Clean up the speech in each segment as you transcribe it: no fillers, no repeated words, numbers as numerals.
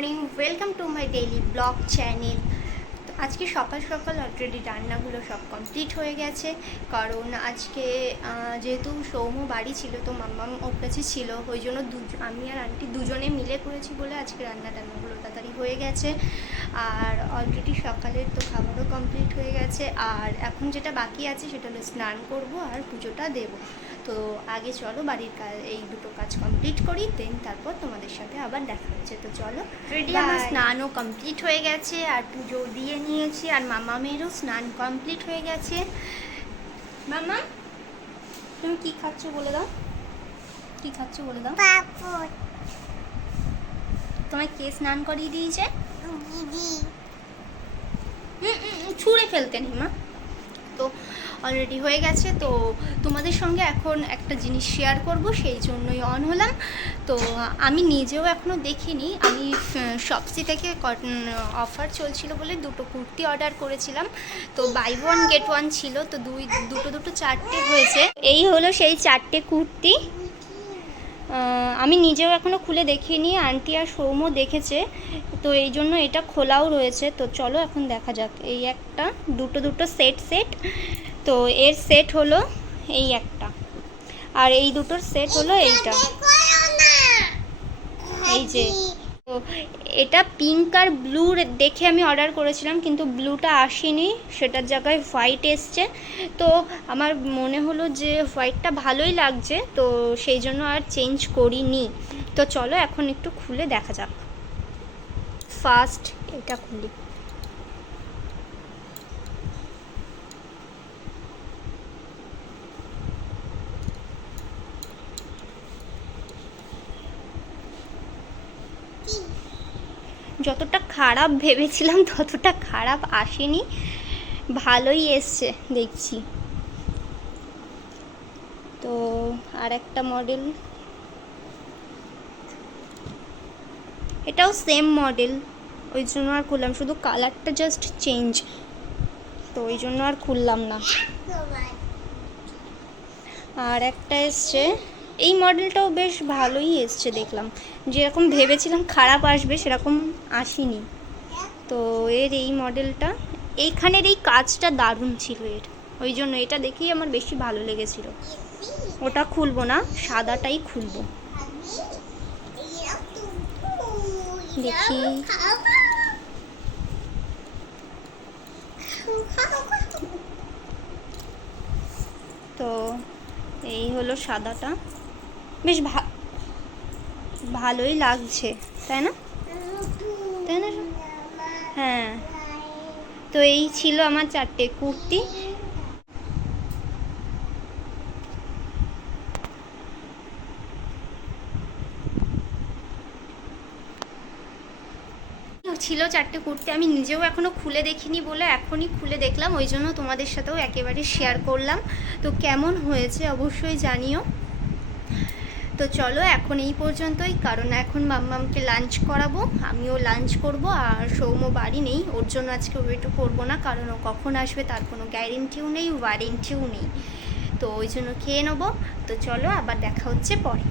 Morning, welcome to my daily blog channel. তো আজকে সকাল সকাল অলরেডি রান্নাগুলো সব কমপ্লিট হয়ে গেছে, কারণ আজকে যেহেতু সৌম্য বাড়ি ছিল তো মাম্মাম ওর কাছে ছিল, ওই জন্য আমি আর আন্টি দুজনে মিলে করেছি বলে আজকে টান্নাগুলো তাড়াতাড়ি হয়ে গেছে। আর অলরেডি সকালের তো খাবারও কমপ্লিট হয়ে গেছে, আর এখন যেটা বাকি আছে সেটা হলো স্নান করব আর পুজোটা দেব। তো আগে চলো বাড়ির কাজ, এই দুটো কাজ কমপ্লিট করি, দেন তারপর তোমাদের সাথে আবার দেখা হচ্ছে। তো চলো, রেডি, আমার স্নানও কমপ্লিট হয়ে গেছে আর পুজো দিয়ে নিয়েছি, আর মামামেরও স্নান কমপ্লিট হয়ে গেছে। মামা, তুমি কি খাচ্ছ বলে দাও, কি খাচ্ছ বলে দাও। তোমায় কে স্নান করিয়ে দিয়েছে? ছুঁড়ে ফেলতেন হিমা। তো অলরেডি হয়ে গেছে, তো তোমাদের সঙ্গে এখন একটা জিনিস শেয়ার করব, সেই জন্যই অন হলাম। তো আমি নিজেও এখনও দেখিনি, আমি শপসি থেকে অফার চলছিল বলে দুটো কুর্তি অর্ডার করেছিলাম, তো বাই ওয়ান গেট ওয়ান ছিল, তো দুটো চারটে হয়েছে। এই হলো সেই চারটে কুর্তি। আমি নিজেও এখনও খুলে দেখিনি, আন্টি আর সৌম্য দেখেছে, তো এই জন্য এটা খোলাও রয়েছে। তো চলো এখন দেখা যাক। এই একটা দুটো সেট, তো এর সেট হলো এই একটা, আর এই দুটোর সেট হলো এইটা, এই যে। তো এটা পিঙ্ক আর ব্লু দেখে আমি অর্ডার করেছিলাম, কিন্তু ব্লুটা আসেনি, সেটার জায়গায় হোয়াইট এসছে। তো আমার মনে হলো যে হোয়াইটটা ভালোই লাগছে, তো সেই জন্য আর চেঞ্জ করিনি। তো চলো এখন একটু খুলে দেখা যাক। ফার্স্ট এটা খুলি। যতটা খারাপ ভেবেছিলাম ততটা খারাপ আসেনি, ভালোই এসছে দেখছি। তো আর একটা মডেল, এটাও সেম মডেল, ওই জন্য আর খুললাম, শুধু কালারটা জাস্ট চেঞ্জ, তো ওই জন্য আর খুললাম না। আর একটা এসছে, এই মডেলটাও বেশ ভালোই এসছে, দেখলাম যেরকম ভেবেছিলাম খারাপ আসবে সেরকম আসেনি। তো এর এই মডেলটা, এইখানের এই কাজটা দারুণ ছিল এর, ওই জন্য এটা দেখেই আমার বেশি ভালো লেগেছিল। ওটা খুলবো না, সাদাটাই খুলবো। দেখি, তো এই হলো সাদাটা, বেশ ভালোই লাগছে, তাই না? তাই না? হ্যাঁ। তো এই ছিল আমার চারটে কুর্তি। ছিল চারটে কুর্তি, আমি নিজেও এখনও খুলে দেখিনি বলে এখনই খুলে দেখলাম, ওই জন্য তোমাদের সাথেও একেবারে শেয়ার করলাম। তো কেমন হয়েছে অবশ্যই জানিও। তো চলো এখন এই পর্যন্তই, কারণ এখন মাম্মামকে লাঞ্চ করাবো, আমিও লাঞ্চ করব, আর সৌম্য বাড়ি নেই, ওর জন্য আজকে ওয়েটও করবো না, কারণ ও কখন আসবে তার কোনো গ্যারেন্টিও নেই, ওয়ারেন্টিও নেই, তো ওই জন্য খেয়ে নেবো। তো চলো আবার দেখা হচ্ছে পরে।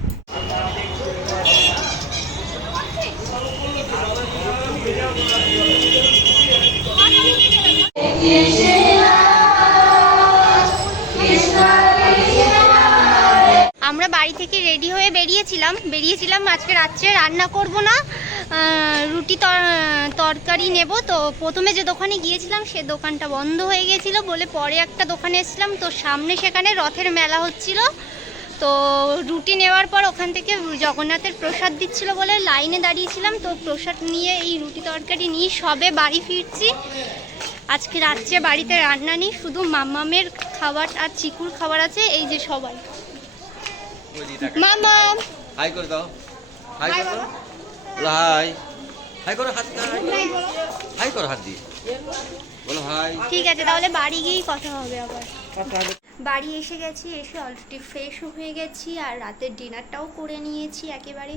আমরা বাড়ি থেকে রেডি হয়ে বেরিয়েছিলাম আজকে রাত্রে রান্না করব না, রুটি তরকারি নেব। তো প্রথমে যে দোকানে গিয়েছিলাম সে দোকানটা বন্ধ হয়ে গেছিল বলে পরে একটা দোকানে এসেছিলাম, তো সামনে সেখানে রথের মেলা হচ্ছিল, তো রুটি নেওয়ার পর ওখান থেকে জগন্নাথের প্রসাদ দিচ্ছিল বলে লাইনে দাঁড়িয়েছিলাম, তো প্রসাদ নিয়ে এই রুটি তরকারি নিয়ে সবে বাড়ি ফিরছি। আজকে রাত্রে বাড়িতে রান্না নেই, শুধু মাম্মামের খাবার আর চিকুর খাবার আছে। এই যে সবাই, মামা হাই করে দাও, হাই করো, হাই হাই করো, হাত হাই করো, হাত দিয়ে বলো হাই। ঠিক আছে, তাহলে বাড়ি গিয়েই কথা হবে আবার। বাড়ি এসে গেছি, এসে অলরেডি ফ্রেশও হয়ে গেছি, আর রাতের ডিনারটাও করে নিয়েছি একেবারে।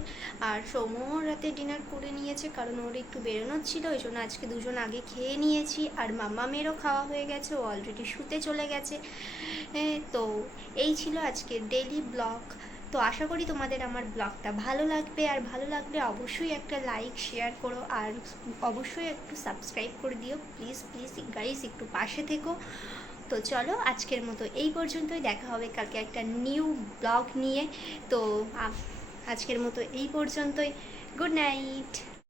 আর সৌম্যও রাতের ডিনার করে নিয়েছে, কারণ ওর একটু বেরোনোর ছিল, ওই জন্য আজকে দুজন আগে খেয়ে নিয়েছি। আর মাম্মামেরও খাওয়া হয়ে গেছে, ও অলরেডি শুতে চলে গেছে। তো এই ছিল আজকের ডেইলি ব্লগ। তো আশা করি তোমাদের আমার ব্লগটা ভালো লাগবে, আর ভালো লাগলে অবশ্যই একটা লাইক শেয়ার করো, আর অবশ্যই একটু সাবস্ক্রাইব করে দিও প্লিজ প্লিজ গাইস, একটু পাশে থেকো। তো চলো আজকের মতো এই পর্যন্তই, দেখা হবে কালকে একটা নিউ ব্লগ নিয়ে। তো আজকের মতো এই পর্যন্তই, গুড নাইট।